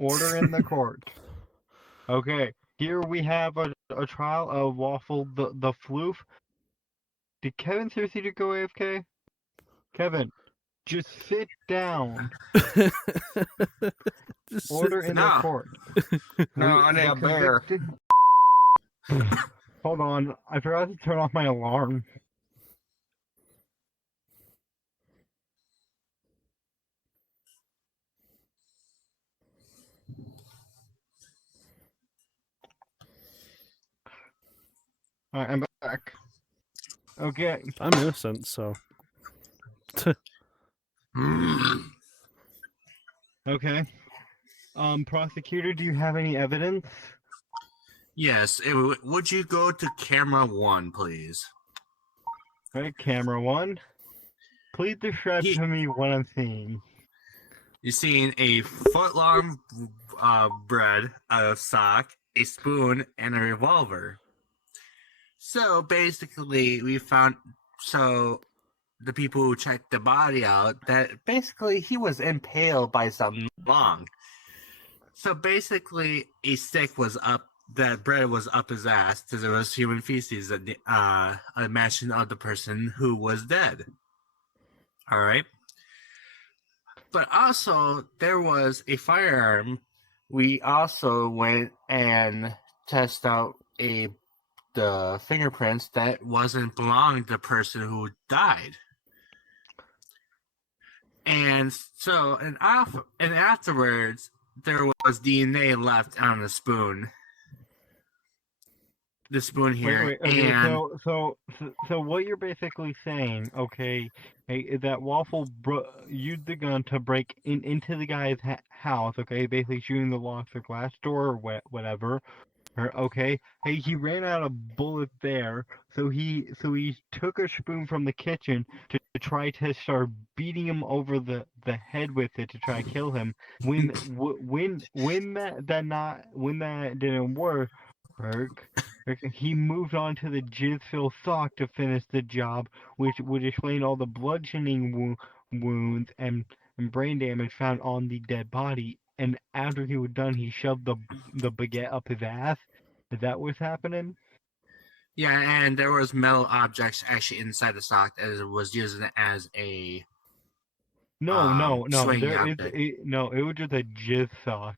Order in the court. Okay, here we have a trial of Waffle the Floof. Did Kevin seriously just go AFK? Kevin, just sit down. Just Order in the No. court. No, I need a bear. Hold on, I forgot to turn off my alarm. Alright, I'm back. Okay. I'm innocent, so. Okay. Prosecutor, do you have any evidence? Yes. Would you go to camera 1, please? Right, camera 1. Please describe to me what I'm seeing. You're seeing a foot-long bread, a sock, a spoon, and a revolver. So basically, we found the people who checked the body out that basically he was impaled by something long. So basically, a stick was up. That bread was up his ass because there was human feces that a mention of the person who was dead. All right. But also, there was a firearm. We also went and tested out the fingerprints that wasn't belonging to the person who died. And so, and afterwards, there was DNA left on the spoon. The spoon here. Wait, okay, and so what you're basically saying, okay, that Waffle used the gun to break into the guy's house, okay, basically shooting the locks or glass door or whatever, okay, hey, he ran out of bullets there, so he took a spoon from the kitchen to try to start beating him over the head with it to try to kill him. When that didn't work, he moved on to the jizz-filled sock to finish the job, which would explain all the bludgeoning wounds and brain damage found on the dead body. And after he was done, he shoved the baguette up his ass. Is that what's happening? yeah, and there was metal objects actually inside the sock as it was using it as a No. swinging There is object. it was just a jizz sock.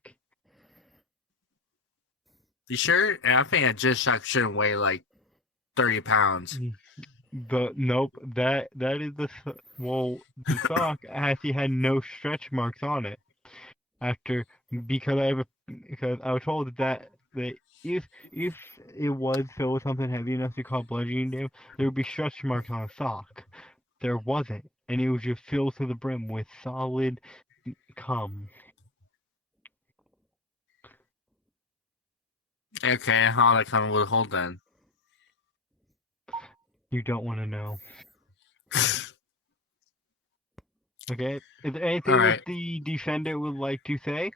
You sure? And I think a jizz sock shouldn't weigh like 30 pounds. But nope, that is the sock actually had no stretch marks on it. Because I was told that if it was filled with something heavy enough to cause bludgeoning damage, there would be stretch marks on a sock. There wasn't, and it was just filled to the brim with solid cum. Okay, how that come would hold then? You don't want to know. Okay, is there anything All right. that the defendant would like to say?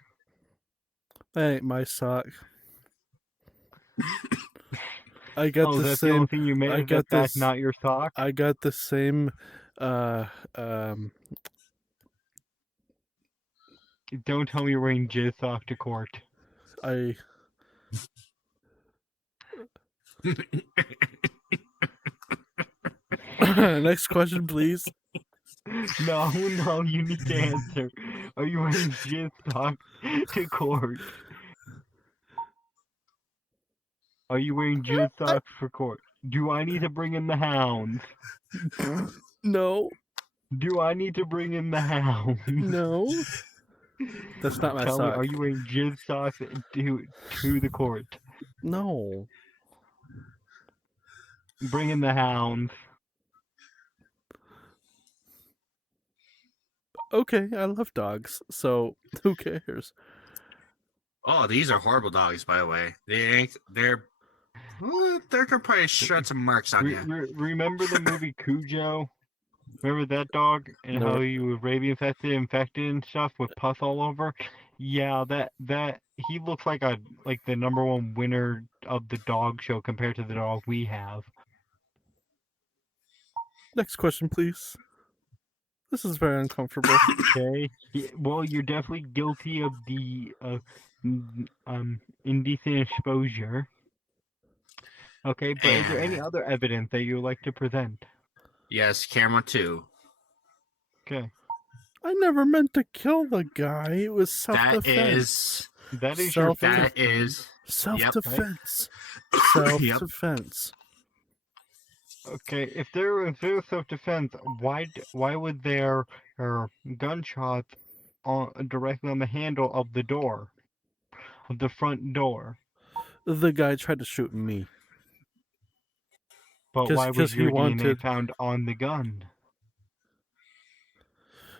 That ain't my sock. I got the that's same. the only thing you made. I got that's this. not your sock. I got the same. Don't tell me you're wearing jizz sock to court. Next question, please. No, you need to answer. Are you wearing jizz sock to court? Are you wearing jizz socks for court? Do I need to bring in the hounds? No. Do I need to bring in the hounds? No. That's not my Tell sock. me, are you wearing jizz socks to the court? No. Bring in the hounds. Okay, I love dogs, so who cares? Oh, these are horrible dogs, by the way. They're gonna probably shred some marks on you. Remember the movie Cujo? Remember that dog and how he was rabies infected and stuff with pus all over? Yeah, that he looks like the #1 winner of the dog show compared to the dog we have. Next question, please. This is very uncomfortable. Okay. Well, you're definitely guilty of the indecent exposure. Okay, but is there any And other evidence that you would like to present? yes, camera 2. Okay. I never meant to kill the guy. It was That self-defense. is That is your Self-defense. that is yep. Self-defense. Yep. Self-defense. Okay, if there was self-defense, why would there are gunshots directly on the handle of the door, of the front door? The guy tried to shoot me But why was because he your DNA wanted. found on the gun?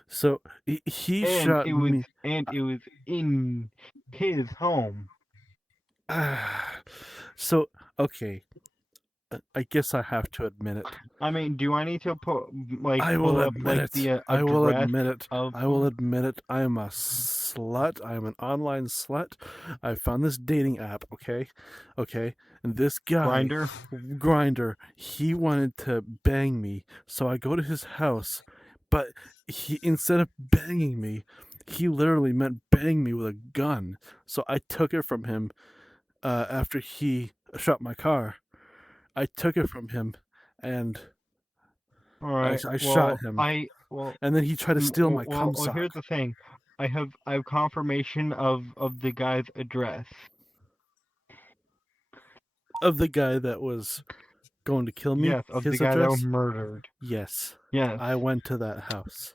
So he And shot me. it was in his home. So okay, I guess I have to admit it. I mean, do I need to I pull will up admit it. the I will address admit it. of I will admit it. I am a slut. I am an online slut. I found this dating app. Okay, and this guy, Grinder? Grinder, he wanted to bang me. So I go to his house, but he instead of banging me, he literally meant bang me with a gun. So I took it from him after he shot my car. I took it from him, and All right. I Well, shot him. well, And then he tried to steal my cum well, here's sock the thing. I have confirmation of the guy's address. of the guy that was going to kill me. Yes, of the His guy that was address? murdered. Yes. Yes. I went to that house.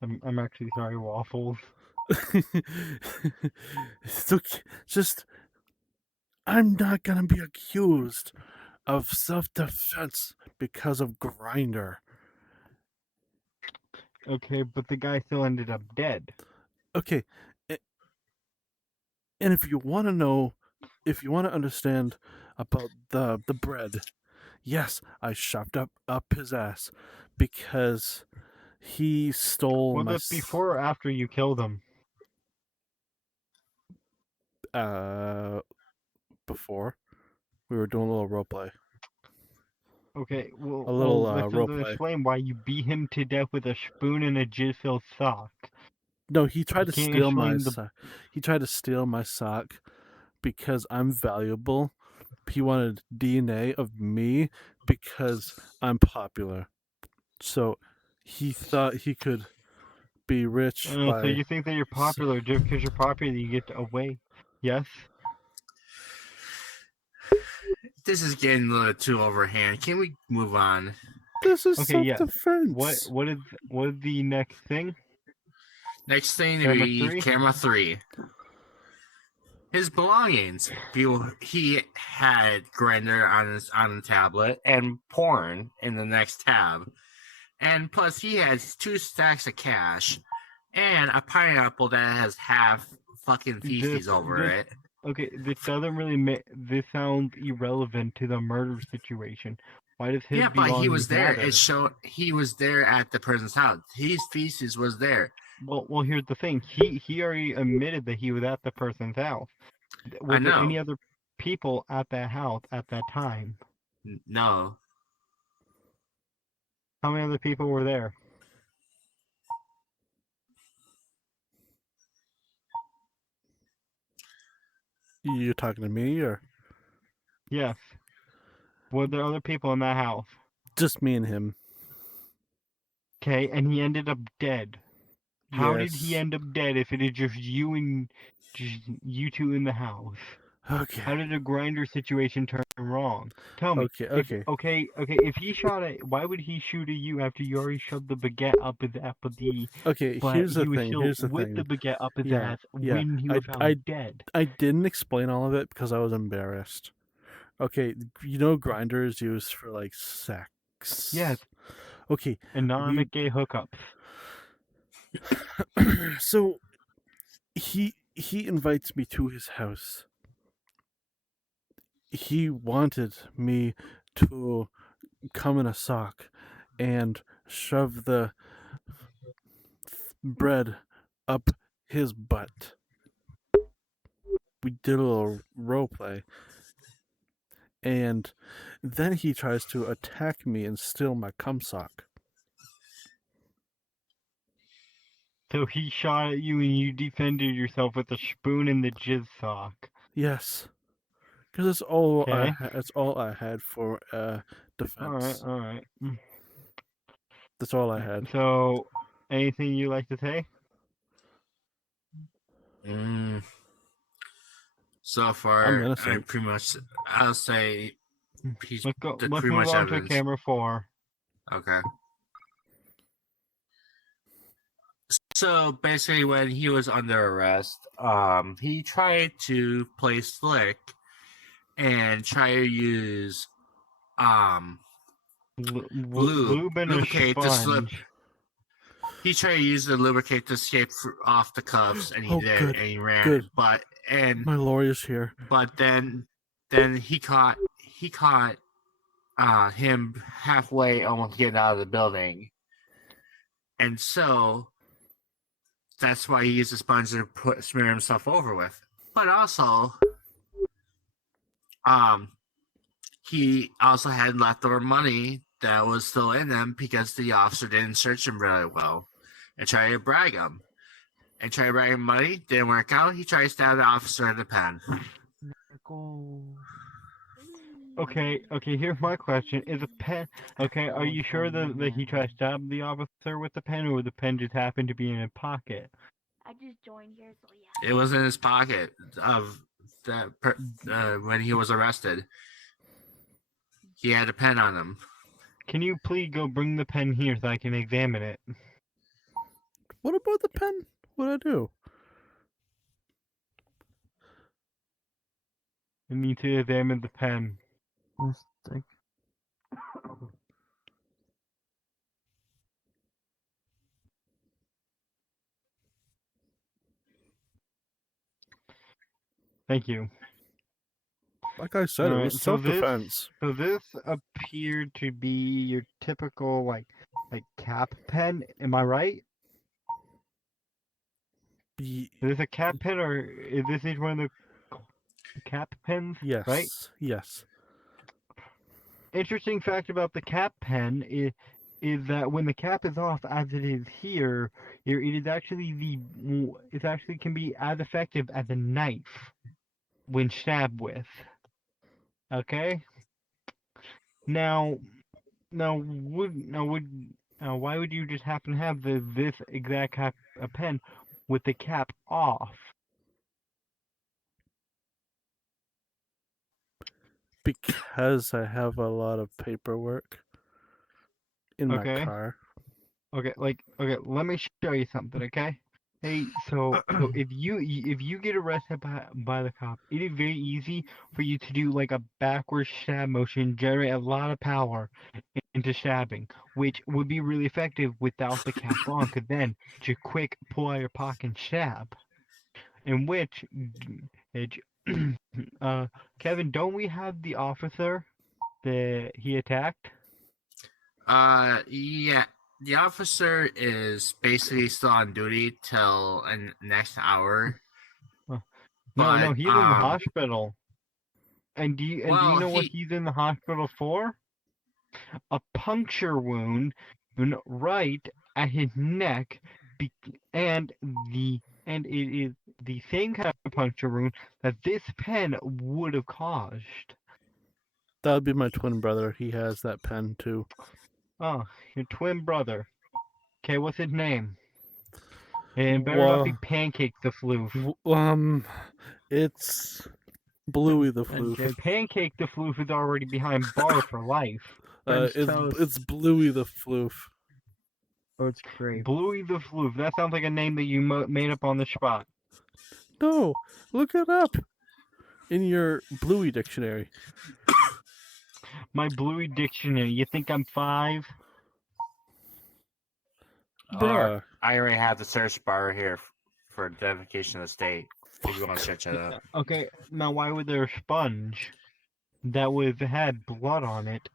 I'm actually sorry, Waffles. It's okay. Just, I'm not gonna be accused of self-defense because of Grinder. Okay, but the guy still ended up dead. Okay, and if you want to know, if you want to understand about the bread, yes, I shoved up his ass because he stole Was my it before or after you killed him? Before we were doing a little role play. Okay, A little let's role just play. explain why you beat him to death with a spoon and a jizz-filled sock. No, he tried to can't steal my explain the- sock. He tried to steal my sock because I'm valuable. He wanted DNA of me because I'm popular. So he thought he could be rich by. So you think that you're popular just because you're popular, you get away? Yes. This is getting a little too overhand. Can we move on? This is Okay, yes. self-defense. What is the next thing? Next thing Camera we 3? camera 3. His belongings. He had Grinder on the tablet and porn in the next tab, and plus he has 2 stacks of cash and a pineapple that has half fucking feces over it. Okay, this doesn't really this sounds irrelevant to the murder situation. Why does his Yeah, but he was there. matter? It showed he was there at the person's house. His feces was there. Well, here's the thing. He already admitted that he was at the person's house. Was there any other people at that house at that time? No. How many other people were there? You talking to me or? Yes. Were there other people in that house? Just me and him. Okay, and he ended up dead. How did he Yes. end up dead if it is just you two in the house? Okay. How did a Grinder situation turn wrong? Tell me. Okay. Okay. If he shot why would he shoot at you after you already shoved the baguette up his ass? Okay, But here's the he was thing. still Here's the with thing. the baguette up his Yeah, ass yeah. when he was found dead. I didn't explain all of it because I was embarrassed. Okay, you know Grinder is used for like sex. Yes. Okay. Anonymous gay hookups. So he invites me to his house. He wanted me to come in a sock and shove the bread up his butt. We did a little role play. and then he tries to attack me and steal my cum sock. So he shot at you and you defended yourself with a spoon and the jizz sock. Yes, because that's all Okay. that's all I had for defense. Alright. That's all I had. So, anything you like to say? Mm. So I'm far, innocent. I'll say he's Let's go. the Let's pretty move much on to evidence. camera 4. Okay. So basically, when he was under arrest, he tried to play slick and try to use Lube and a lubricate to slip. sponge. He tried to use the lubricate to escape off the cuffs, and he Oh, did, good, and he ran. good. But My lawyer's here. then he caught him halfway, almost getting out of the building, and so that's why he used a sponge to smear himself over with. But also, he also had leftover money that was still in them because the officer didn't search him really well and tried to brag him. And tried to brag him money, didn't work out. He tried to stab the officer in the pen. Okay, here's my question. Is a pen... Okay, are you sure that he tried to stab the officer with the pen, or the pen just happened to be in his pocket? I just joined here, so yeah. It was in his pocket of that when he was arrested. He had a pen on him. Can you please go bring the pen here so I can examine it? What about the pen? What'd I do? I need to examine the pen. Thank you. Like I said, it Alright, was so this self-defense. appeared to be your typical like cap pen. Am I right? Is this a cap pen, or is this each one of the cap pens? Yes. Right? Yes. Interesting fact about the cap pen is that when the cap is off, as it is here, it is actually can be as effective as a knife when stabbed with. Okay. Now why would you just happen to have this exact a pen with the cap off? Because I have a lot of paperwork in my Okay. car. Okay, let me show you something, okay? Hey, so if you get arrested by the cop, it is very easy for you to do like a backward stab motion, generate a lot of power into stabbing, which would be really effective without the cap on, because then you quick pull out your pocket and stab. In which, Kevin, don't we have the officer that he attacked? Yeah. The officer is basically still on duty till next hour. No, he's in the hospital. And do you know what he's in the hospital for? A puncture wound right at his neck, and it is the same kind of puncture wound that this pen would have caused. That would be my twin brother. He has that pen too. Oh, your twin brother. Okay, what's his name? And better not be Pancake the Floof. It's Bluey the Floof. And Pancake the Floof is already behind bars for life. It's Bluey the Floof. Oh, it's great. Bluey the Floof. That sounds like a name that you made up on the spot. No, look it up in your Bluey dictionary. My Bluey dictionary. You think I'm 5? Bruh. I already have the search bar here for identification of the state. If you want to search it up. Okay, now why would there a sponge that had blood on it,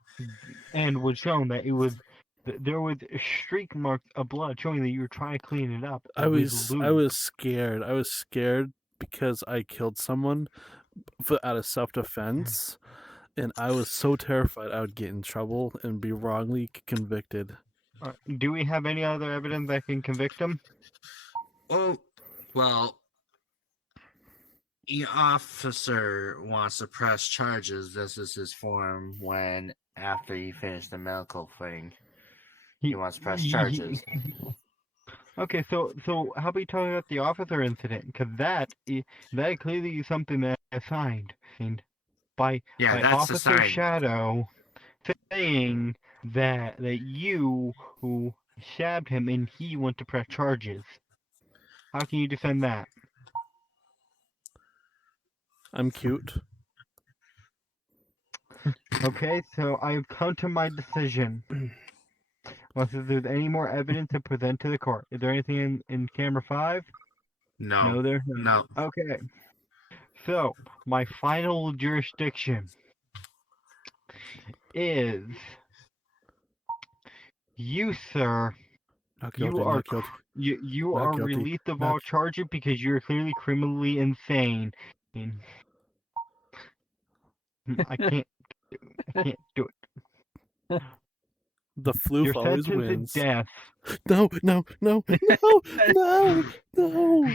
and was shown that there was streak marks of blood showing that you were trying to clean it up? I was scared. I was scared because I killed someone out of self-defense, and I was so terrified I would get in trouble and be wrongly convicted. Do we have any other evidence that can convict him? Oh, well, the officer wants to press charges. This is his form when, after he finished the medical thing, he wants to press charges. Okay, so how about you tell me about the officer incident? Because that clearly is something that is signed by Yeah, that's the Officer sign. Shadow saying that you who stabbed him and he went to press charges. How can you defend that? I'm cute. Okay, so I've come to my decision. Unless there's any more evidence to present to the court. Is there anything in camera 5? No, there's no. Okay. So, my final jurisdiction is you, sir. Not You guilty. are Not guilty. you Not are guilty. released of Not all charges because you're clearly criminally insane. And I can't do it. The floof You're always sentenced to wins. death. No, no, no, no, no, no.